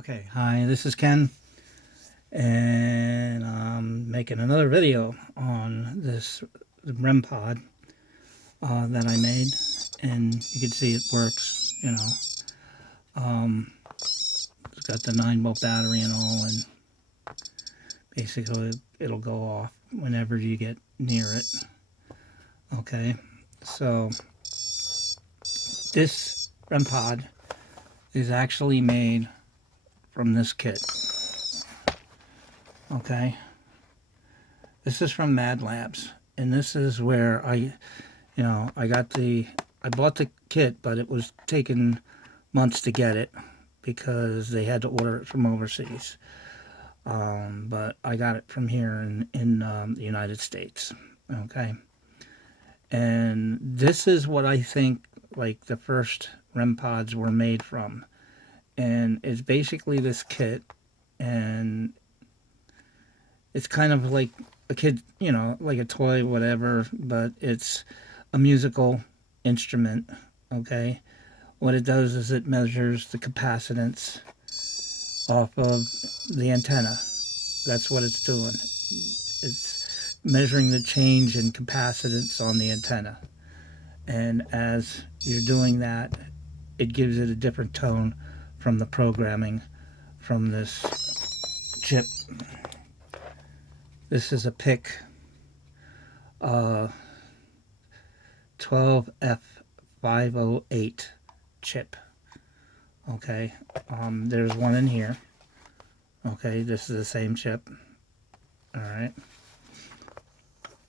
Okay, hi, this is Ken, and I'm making another video on this Rem Pod that I made, and you can see it works, It's got the 9-volt battery and all, and basically it'll go off whenever you get near it. Okay, so this Rem Pod is actually made from this kit. Okay, this is from Mad Labs, and this is where I bought the kit, but it was taking months to get it because they had to order it from overseas. But I got it from here in the United States. Okay, and this is what I think like the first REM pods were made from, and it's basically this kit, and it's kind of like a kid, like a toy, whatever, but it's a musical instrument. Okay, what it does is it measures the capacitance off of the antenna. That's what it's doing. It's measuring the change in capacitance on the antenna, and as you're doing that, it gives it a different tone from the programming from this chip. This is a PIC 12F508 chip. Okay, there's one in here. Okay, this is the same chip. All right.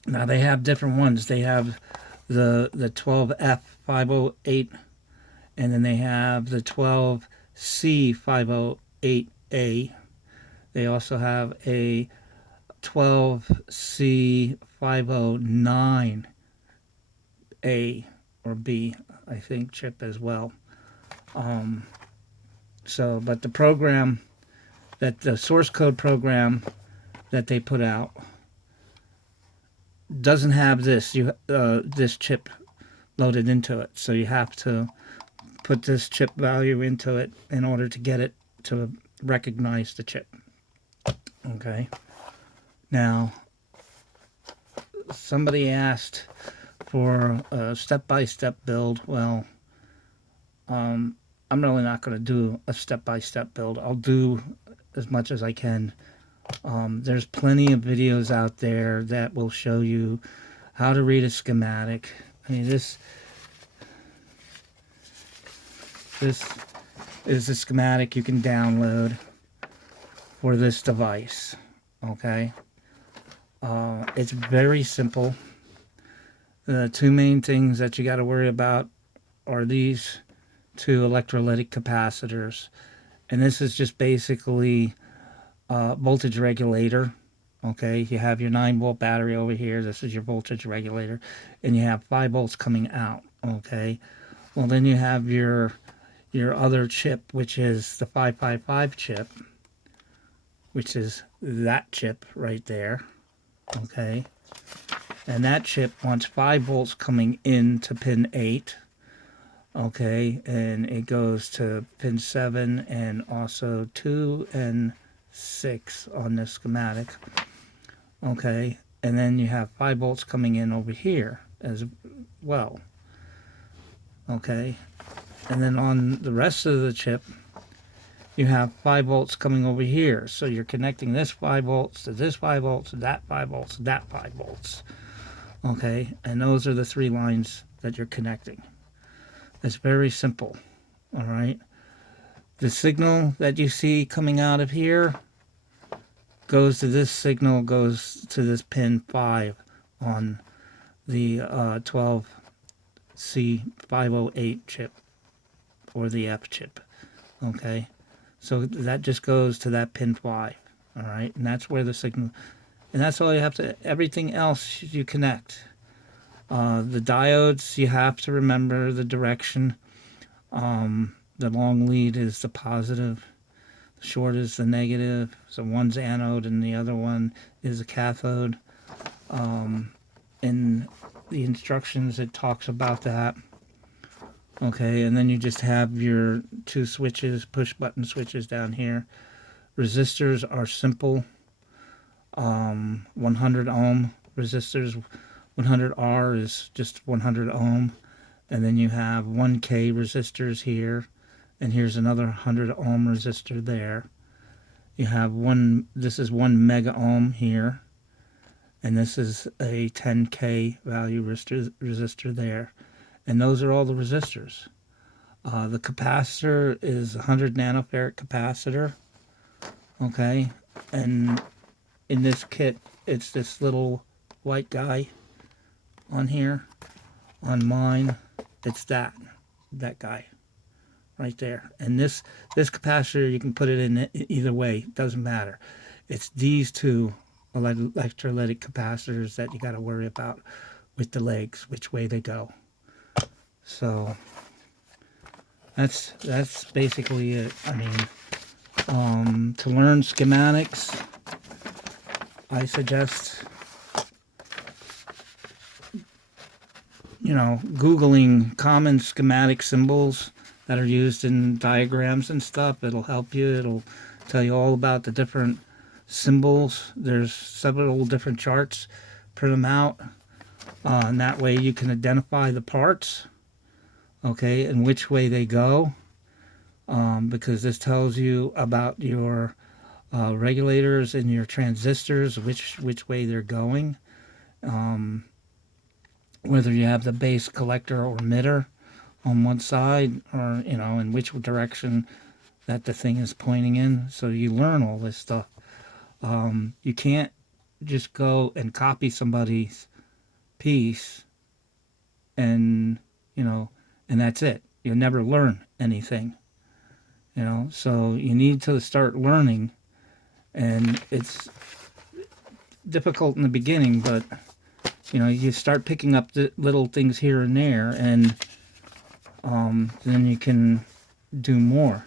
Now they have different ones. They have the 12F508, and then they have the 12C508A. They also have a 12C509A or B, I think, chip as well. But the program the source code program that they put out doesn't have this chip loaded into it. So you have to put this chip value into it in order to get it to recognize the chip. Okay. Now, somebody asked for a step-by-step build. Well, I'm really not going to do a step-by-step build. I'll do as much as I can. There's plenty of videos out there that will show you how to read a schematic. I mean, this is a schematic you can download for this device. Okay, it's very simple. The two main things that you got to worry about are these two electrolytic capacitors, and this is just basically voltage regulator. Okay, you have your 9-volt battery over here. This is your voltage regulator, and you have 5 volts coming out. Okay, well then you have your other chip, which is the 555 chip, which is that chip right there. Okay, and that chip wants 5 volts coming in to pin 8. Okay, and it goes to pin 7 and also 2 and 6 on this schematic. Okay, and then you have 5 volts coming in over here as well. Okay, and then on the rest of the chip, you have 5 volts coming over here. So you're connecting this 5 volts to this 5 volts, that 5 volts, that 5 volts. Okay, and those are the 3 lines that you're connecting. It's very simple. All right. The signal that you see coming out of here goes to this signal, goes to this pin 5 on the 12C508 chip or the F chip. Okay. So that just goes to that pin 5. All right. And that's where the signal, and that's all you have to, everything else you connect. The diodes, you have to remember the direction. The long lead is the positive, the short is the negative. So one's anode and the other one is a cathode. In the instructions, it talks about that. Okay, and then you just have your two switches, push button switches down here. Resistors are simple. 100 ohm resistors. 100R is just 100 ohm. And then you have 1K resistors here. And here's another 100 ohm resistor there. You have this is 1 mega ohm here. And this is a 10K value resistor there. And those are all the resistors. The capacitor is 100 nanofarad capacitor. Okay. And in this kit, it's this little white guy on here. On mine, it's that guy right there. And this capacitor, you can put it in either way. It doesn't matter. It's these two electrolytic capacitors that you got to worry about with the legs, which way they go. So that's basically it. I mean, to learn schematics, I suggest, you know, Googling common schematic symbols that are used in diagrams and stuff. It'll help you. It'll tell you all about the different symbols. There's several different charts. Print them out. And that way you can identify the parts, okay, and which way they go. Because this tells you about your regulators and your transistors, which way they're going. Whether you have the base collector or emitter on one side, or, you know, in which direction that the thing is pointing in. So you learn all this stuff. You can't just go and copy somebody's piece and, you know, and that's it. You'll never learn anything, you know. So you need to start learning, and it's difficult in the beginning, but, you know, you start picking up the little things here and there, and then you can do more.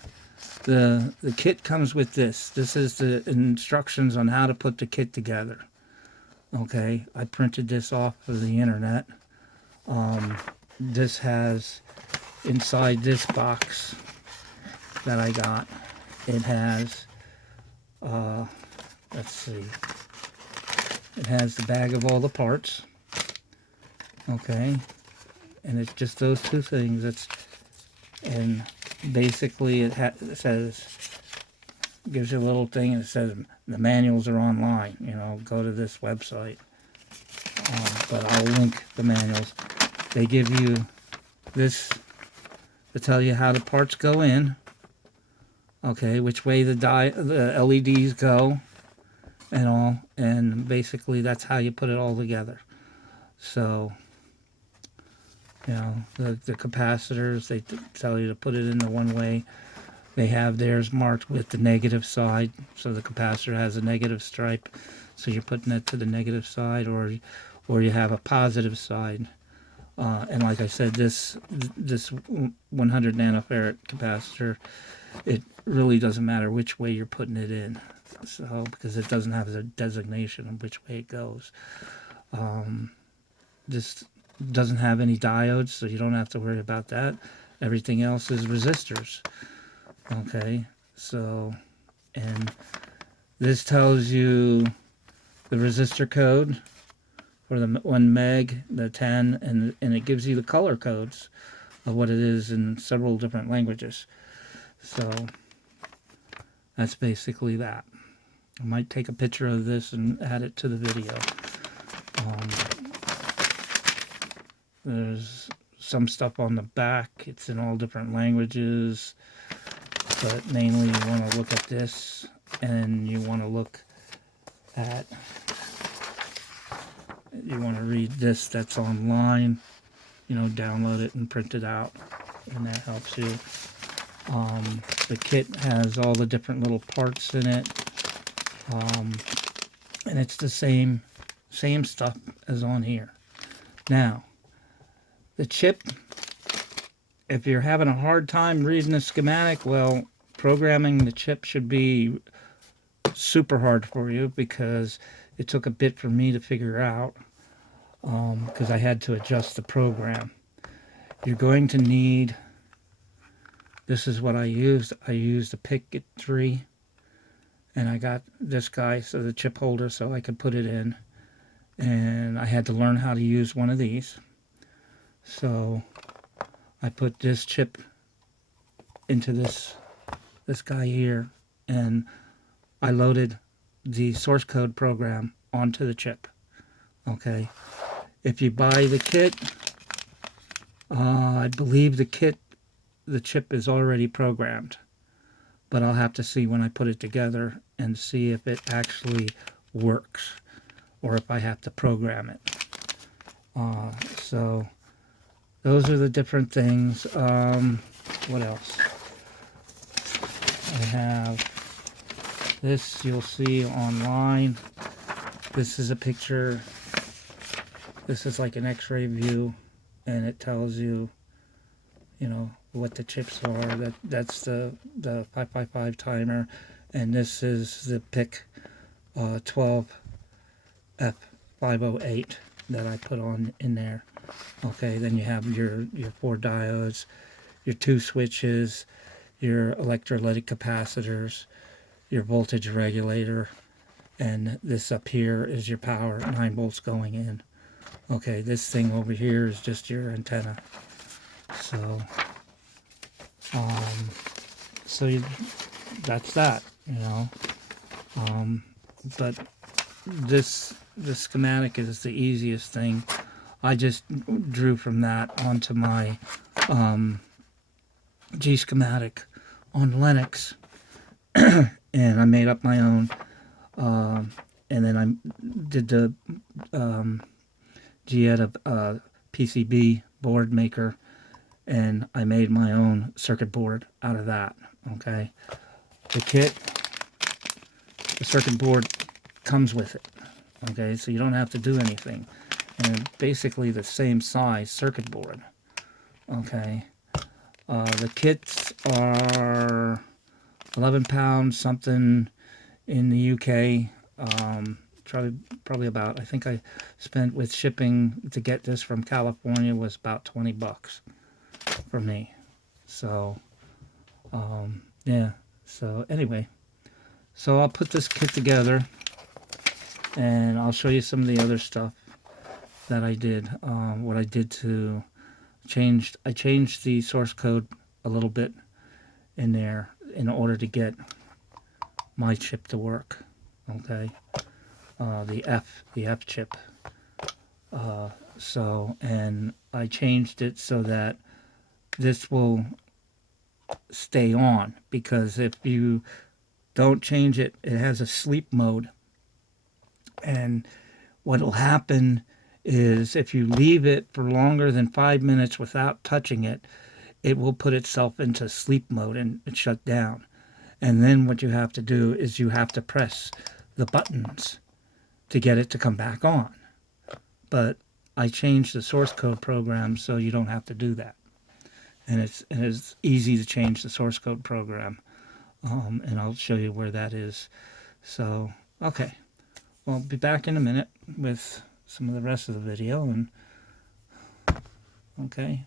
The kit comes with this. This is the instructions on how to put the kit together. Okay, I printed this off of the internet. This has, inside this box that I got, it has, let's see, it has the bag of all the parts. Okay, and it's just those two things. And basically it says, gives you a little thing, and it says the manuals are online. You know, go to this website. But I'll link the manuals. They give you this to tell you how the parts go in. Okay, which way the LEDs go, and all, and basically that's how you put it all together. So, you know, the capacitors, they tell you to put it in the one way. They have theirs marked with the negative side, so the capacitor has a negative stripe, so you're putting it to the negative side, or you have a positive side. And like I said, this 100 nanofarad capacitor, it really doesn't matter which way you're putting it in, so, because it doesn't have a designation of which way it goes. This doesn't have any diodes, so you don't have to worry about that. Everything else is resistors. Okay, so, and this tells you the resistor code for the 1 meg, the 10, and it gives you the color codes of what it is in several different languages. So that's basically that. I might take a picture of this and add it to the video. There's some stuff on the back. It's in all different languages, but mainly you want to look at this, and you want to look at, you want to read this that's online, you know, download it and print it out, and that helps you. The kit has all the different little parts in it, and it's the same stuff as on here. Now, the chip, if you're having a hard time reading the schematic, well, programming the chip should be super hard for you, because it took a bit for me to figure out, because I had to adjust the program. You're going to need This is what I used. I used a PicKit 3, and I got this guy, so the chip holder, so I could put it in. And I had to learn how to use one of these. So I put this chip into this guy here, and I loaded the source code program onto the chip. Okay. If you buy the kit, I believe the chip is already programmed, but I'll have to see when I put it together and see if it actually works or if I have to program it. So those are the different things. What else? I have this, you'll see online. This is a picture. This is like an x-ray view, and it tells you, you know, what the chips are. That's the 555 timer, and this is the PIC 12F508 that I put on in there. Okay, then you have your 4 diodes, your 2 switches, your electrolytic capacitors, your voltage regulator, and this up here is your power, 9 volts going in. Okay, this thing over here is just your antenna. So, that's that, you know. But the schematic is the easiest thing. I just drew from that onto my G schematic on Linux, and I made up my own. And then I did the G at a PCB board maker, and I made my own circuit board out of that. Okay, the kit, the circuit board comes with it. Okay, so you don't have to do anything, and basically the same size circuit board. Okay, the kits are 11 pounds something in the UK. Probably about, I think I spent with shipping to get this from California was about $20 for me. So yeah, so anyway, so I'll put this kit together and I'll show you some of the other stuff that I did. What I did to I changed the source code a little bit in there in order to get my chip to work. Okay, the F chip. So, and I changed it so that this will stay on, because if you don't change it, it has a sleep mode, and what will happen is if you leave it for longer than 5 minutes without touching it, it will put itself into sleep mode and shut down. And then what you have to do is you have to press the buttons to get it to come back on. But I changed the source code program so you don't have to do that. And it's easy to change the source code program. And I'll show you where that is. So, okay. Well, I'll be back in a minute with some of the rest of the video. And okay.